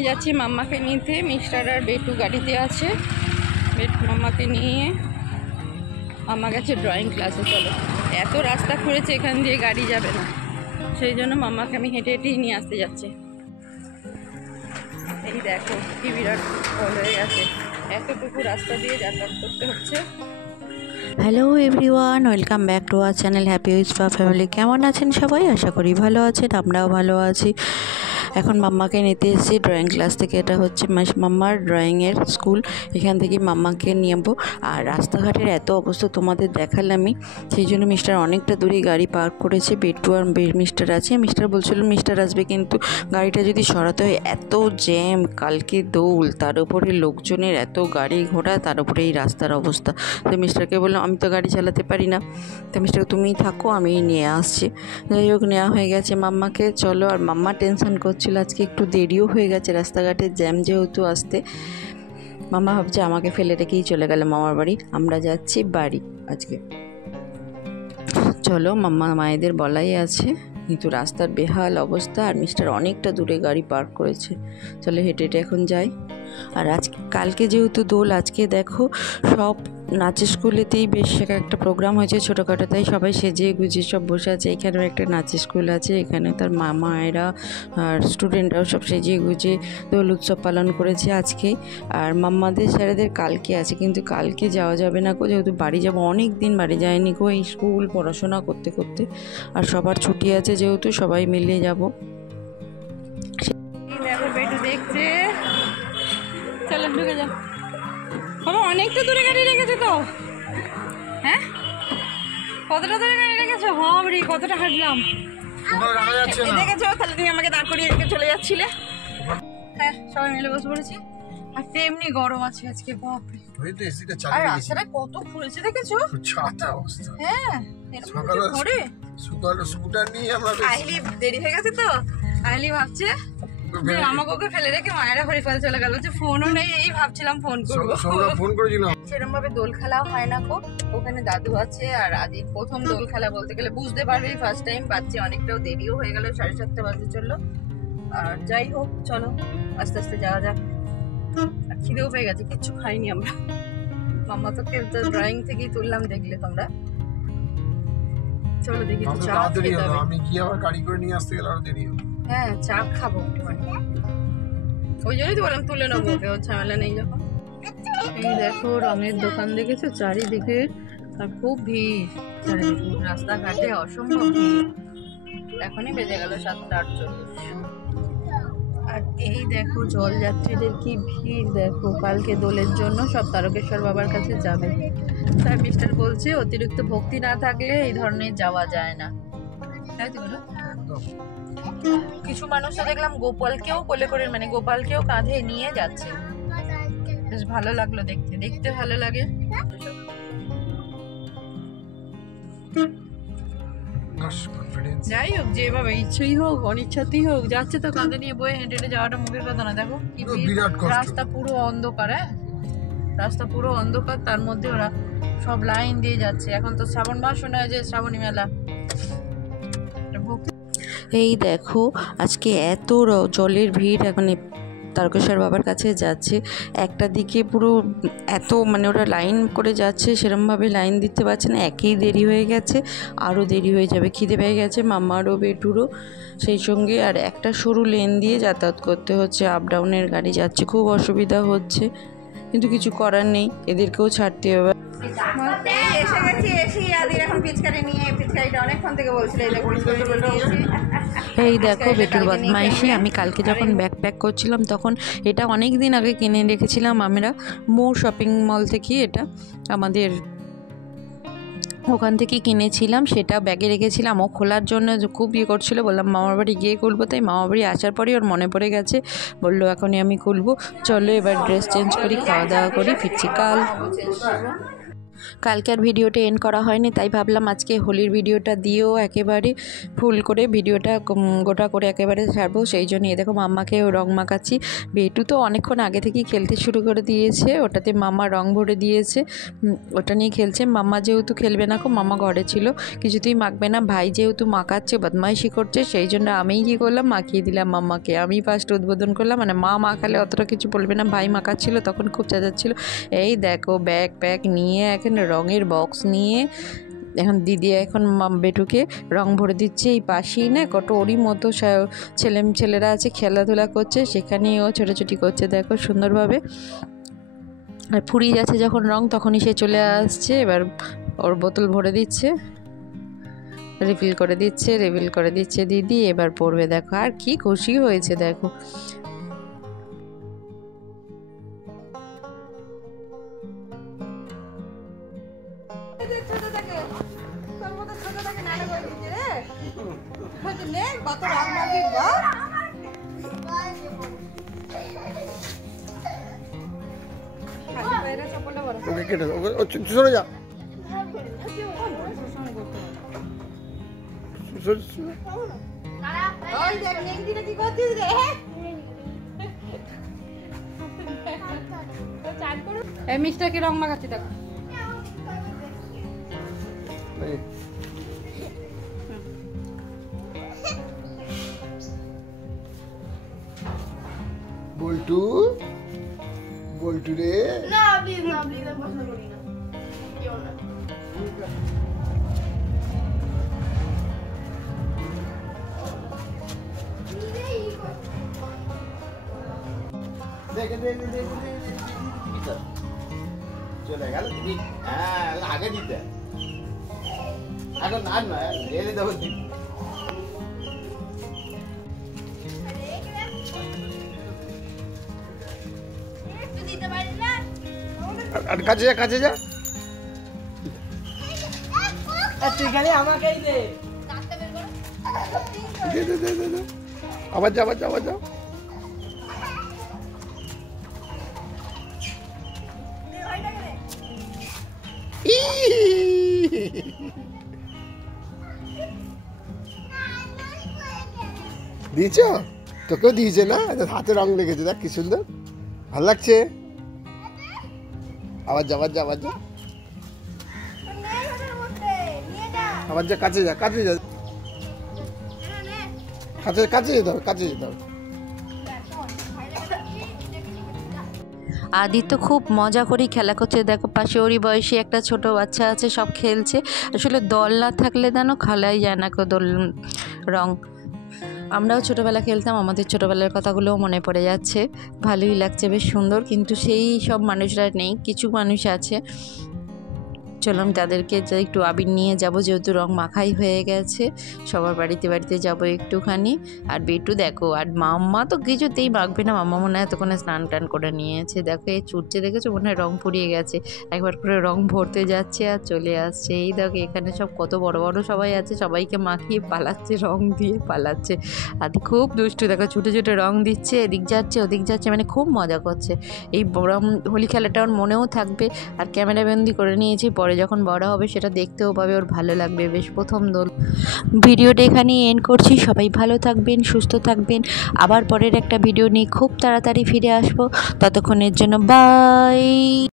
আমি যাচ্ছি মাম্মাকে নিতে। মিস্টার আর বেটু গাড়িতে আছে। মাম্মাকে নিয়ে মাম্মা গেছে ড্রয়িং ক্লাসে। চলো, এত রাস্তা খুঁড়েছে, এখান দিয়ে গাড়ি যাবে না, সেই জন্য মাম্মাকে আমি হেঁটে হেঁটেই নিয়ে আসতে যাচ্ছি। এই দেখো কি বিরাট ফল হয়ে গেছে, এতটুকু রাস্তা দিয়ে যাতায়াত করতে হচ্ছে। Hello everyone, welcome back to our channel happy with family. কেমন আছেন সবাই? আশা করি ভালো আছেন, আমরাও ভালো আছি। এখন মাম্মাকে নিতে এসেছি ড্রয়িং ক্লাস থেকে। এটা হচ্ছে মাম্মার ড্রয়িংয়ের স্কুল, এখান থেকে মাম্মাকে নেবো। আর রাস্তাঘাটের এত অবস্থা তোমাদের দেখালামই, সেই জন্য মিস্টার অনেকটা দূরে গাড়ি পার্ক করেছে। বেটু আর মিস্টার আছে। মিস্টার বলছিল মিস্টার আসবে, কিন্তু গাড়িটা যদি সরাতে হয়, এত জ্যাম, কালকে দোল, তার উপরে লোকজনের এত গাড়ি ঘোড়া, তার উপরে এই রাস্তার অবস্থা। তো মিস্টারকে বললাম আমি তো গাড়ি চালাতে পারি না, তো মিস্টার তুমিই থাকো, আমি নিয়ে আসছি। যাই হোক, নেওয়া হয়ে গেছে মাম্মাকে। চলো, আর মাম্মা টেনশন করছিল, আজকে একটু দেরিও হয়ে গেছে, রাস্তাঘাটে জ্যাম যেহেতু আসতে। মাম্মা ভাবছে আমাকে ফেলে রেখেই চলে গেল মামার বাড়ি। আমরা যাচ্ছি বাড়ি আজকে। চলো, মাম্মা মায়েদের বলাই আছে, কিন্তু রাস্তার বেহাল অবস্থা, আর মিস্টার অনেকটা দূরে গাড়ি পার্ক করেছে। চলো হেঁটে হেঁটে এখন যাই। আর কালকে যেহেতু দোল, আজকে দেখো সব নাচের স্কুলেতেই বেশ একটা প্রোগ্রাম হয়েছে ছোটোখাটো, তাই সবাই সেজে গুজে সব বসে আছে। এখানেও একটা নাচের স্কুল আছে, এখানে তার মায়েরা আর স্টুডেন্টরাও সব সেজে গুজে দোল উৎসব পালন করেছে আজকে। আর মাম্মাদের স্যারেদের কালকে আছে, কিন্তু কালকে যাওয়া যাবে না গো, যেহেতু বাড়ি যাবো। অনেক দিন বাড়ি যায়নি গো, এই স্কুল পড়াশোনা করতে করতে, আর সবার ছুটি আছে যেহেতু, সবাই মিলে যাবো। দেখছে, চলো ঢুকে যাও। বাবা অনেকটা দূরে গাড়ি রেখেছে তো। হ্যাঁ, কতটা দূরে গাড়ি রেখেছো? বাবরে, কতটা হাঁটলাম। দেখেছো? তাহলে তুমি আমাকে দাঁড় করিয়ে রেখে চলে যাচ্ছিলে। হ্যাঁ, সবাই মিলে বসে পড়েছি। আর তেমনি গরম আছে আজকে, বাপরে। আর রাস্তাটা কত খুলেছে দেখেছো? হ্যাঁ, স্কুটার নিয়ে আমরা আইলি দেরি হয়ে গেছে তো। আইলি ভাবছে আমাকে ওকে ফেলে রেখে মায়েরা হরিপাল চলে গেল, যে ফোনও নেই। এই ভাবছিলাম ফোন করবো, ফোন করেছিলাম। সেরকম ভাবে দোল খেলাও হয় না গো। ওখানে দাদু আছে, আর আদি প্রথম দোল খেলা বলতে গেলে, বুঝতে পারবে ফার্স্ট টাইম বাচ্চা। অনেকটাও দেরিও হয়ে গেল, 7:30 বাজে চললো। আর যাই হোক, চলো আস্তে আস্তে যাওয়া যাক। আর খিদেও পেয়ে গেছে, কিচ্ছু খাইনি আমরা। মাম্মা তোকে ড্রয়িং থেকেই তুললাম, দেখলে তোমরা। চলো দেখি চা খেতে হবে। আমি গিয়ে আবার গাড়ি করে নিয়ে আসতে গেলে আরো দেরি হবে। হ্যাঁ, চা খাবো একটুখানি, ওই জন্যই তো বললাম তুলে নেবো, ওকে, ওর ঝামেলা নেই যখন। এই দেখো রঙের দোকান দেখেছো চারিদিকে, আর খুব ভিড় চারিদিকে, রাস্তাঘাটে অসম্ভব ভিড়। এখনই বেজে গেল 7:48। আর এই দেখো জলযাত্রীদের কি ভিড় দেখো, কালকে দোলের জন্য সব তারকেশ্বর বাবার কাছে যাবে। তাই মিস্টার বলছে অতিরিক্ত ভক্তি না থাকলে এই ধরনের যাওয়া যায় না, তাই তো বলো? কিছু মানুষ তো দেখলাম গোপালকেও কোলে করে, মানে গোপালকেও কাঁধে নিয়ে যাচ্ছে। বেশ ভালো লাগলো দেখতে, দেখতে ভালো লাগে। যাই হোক, যেভাবে ইচ্ছেই হোক অনিচ্ছাতেই হোক, যাচ্ছে তো কাঁধে নিয়ে, বয়ে হেঁটে হেঁটে যাওয়াটা মুখের কথা না। দেখো কি রাস্তা পুরো অন্ধকার, হ্যাঁ রাস্তা পুরো অন্ধকার, তার মধ্যে ওরা সব লাইন দিয়ে যাচ্ছে। এখন তো শ্রাবণ মাস, শোনা যায় যে শ্রাবণী মেলা। এই দেখো আজকে এত জলের ভিড়, এখন তারকেশ্বর বাবার কাছে যাচ্ছে। একটা দিকে পুরো এত, মানে ওরা লাইন করে যাচ্ছে, সেরমভাবে লাইন দিতে পারছে না। একেই দেরি হয়ে গেছে, আরও দেরি হয়ে যাবে। খিদে পেয়ে গেছে মাম্মারও বেটুরও, সেই সঙ্গে আর একটা সরু লেন দিয়ে যাতায়াত করতে হচ্ছে, আপ ডাউনের গাড়ি যাচ্ছে, খুব অসুবিধা হচ্ছে, কিন্তু কিছু করার নেই, এদেরকেও ছাড়তে হবে। এসে গেছি, এসি আদির এখন পিচকারি নিয়ে, পিচকারিটা অনেকক্ষণ থেকে বলছিল। এই দেখো বেটুর বদমাইশি। আমি কালকে যখন ব্যাগ প্যাক করছিলাম, তখন এটা অনেক দিন আগে কিনে রেখেছিলাম আমরা মোর শপিং মল থেকে। এটা আমাদের ওখান থেকে কিনেছিলাম, সেটা ব্যাগে রেখেছিলাম। ও খোলার জন্য খুব ইয়ে করছিলো, বললাম মামার বাড়ি গিয়ে খুলবো। তাই মামার বাড়ি আসার পরেই ওর মনে পড়ে গেছে, বললো এখনই আমি খুলবো। চলো এবার ড্রেস চেঞ্জ করি, খাওয়া দাওয়া করি, ফিরছি কাল। কালকে আর ভিডিওটা এন্ড করা হয়নি, তাই ভাবলাম আজকে হোলির ভিডিওটা দিয়েও একেবারে ফুল করে ভিডিওটা গোটা করে একেবারে ছাড়বো। সেই জন্য দেখো মাম্মাকে রং মাখাচ্ছি। বেটু তো অনেকক্ষণ আগে থেকেই খেলতে শুরু করে দিয়েছে, ওটাতে মাম্মা রং ভরে দিয়েছে, ওটা নিয়ে খেলছে। মাম্মা যেহেতু খেলবে না, মাম্মা ঘরে ছিল, কিছুতেই মাখবে না। ভাই যেহেতু মাখাচ্ছে, বদমাইশি করছে, সেই জন্য আমিই কী করলাম, মাখিয়ে দিলাম মাম্মাকে। আমি ফার্স্ট উদ্বোধন করলাম, মানে মা মাখালে অতটা কিছু বলবে না, ভাই মাখাচ্ছিল তখন খুব চেঁচাচ্ছিল। এই দেখো ব্যাগ নিয়ে এখন রঙের বক্স নিয়ে এখন দিদি এখন বেটুকে রং ভরে দিচ্ছে। এই পাশেই না কত ওরই মতো ছেলেরা আছে, খেলাধুলা করছে, সেখানেই ও ছোটাছুটি করছে দেখো সুন্দরভাবে। আর ফুরিয়ে যাচ্ছে যখন রং, তখনই সে চলে আসছে, এবার ওর বোতল ভরে দিচ্ছে, রিফিল করে দিচ্ছে দিদি, এবার পড়বে দেখো। আর কি খুশি হয়েছে দেখো। ওকে কেটে দাও, ওকে সরে যা। মিষ্টাকে রং মাখাচ্ছি দেখো। বল্টু রে, না প্লিজ আমি পছন্দ করি না, কেউ না। চলে গেল দিদি। হ্যাঁ আগে দিতে, এখন আর নয়, রেলে দেবো দিদি। আর কাছে যা। তুই খালি আমাকেই দে। দে। আবার যা। দিয়েছ? তোকেও দিয়েছে না? হাতে রং লেগেছে, দেখ কি সুন্দর, ভালো লাগছে। আবার যা। আবার যা, কাছে যা। কাছে যেতে হবে। আদিত্য খুব মজা করেই খেলা করছে দেখো, পাশে ওরই বয়সী একটা ছোট বাচ্চা আছে, সব খেলছে। আসলে দল না থাকলে যেন খেলাই যায় না দোল রং। আমরাও ছোটোবেলা খেলতাম, আমাদের ছোটোবেলার কথাগুলোও মনে পড়ে যাচ্ছে, ভালোই লাগছে, বেশ সুন্দর। কিন্তু সেই সব মানুষরা নেই, কিছু মানুষ আছে। চললাম তাদেরকে একটু আবির নিয়ে যাব, যেহেতু রং মাখাই হয়ে গেছে, সবার বাড়িতে যাব একটুখানি। আর বেটু দেখো, আর মাম্মা তো কিছুতেই মাখবে না, মাম্মা মনে হয় এতক্ষণে স্নান টান করে নিয়েছে। দেখো এই চুটছে দেখেছো, মনে হয় রং পুড়িয়ে গেছে, একবার করে রং ভরতে যাচ্ছে আর চলে আসছে। এই দেখো এখানে সব কত বড় সবাই আছে, সবাইকে মাখিয়ে পালাচ্ছে, রং দিয়ে পালাচ্ছে। আদি খুব দুষ্টু দেখো, ছুটে রং দিচ্ছে, এদিক যাচ্ছে ওদিক যাচ্ছে, মানে খুব মজা করছে। এই হোলি খেলাটা ওর মনেও থাকবে, আর ক্যামেরা বন্দি করে নিয়েছি, পরে যখন বড় হবে সেটা দেখতেও পাবে, ওর ভালো লাগবে। বেশ প্রথম দোল। ভিডিওটা এখানেই এন্ড করছি, সবাই ভালো থাকবেন, সুস্থ থাকবেন। আবার পরের একটা ভিডিও নিয়ে খুব তাড়াতাড়ি ফিরে আসবো, ততক্ষণের জন্য বাই।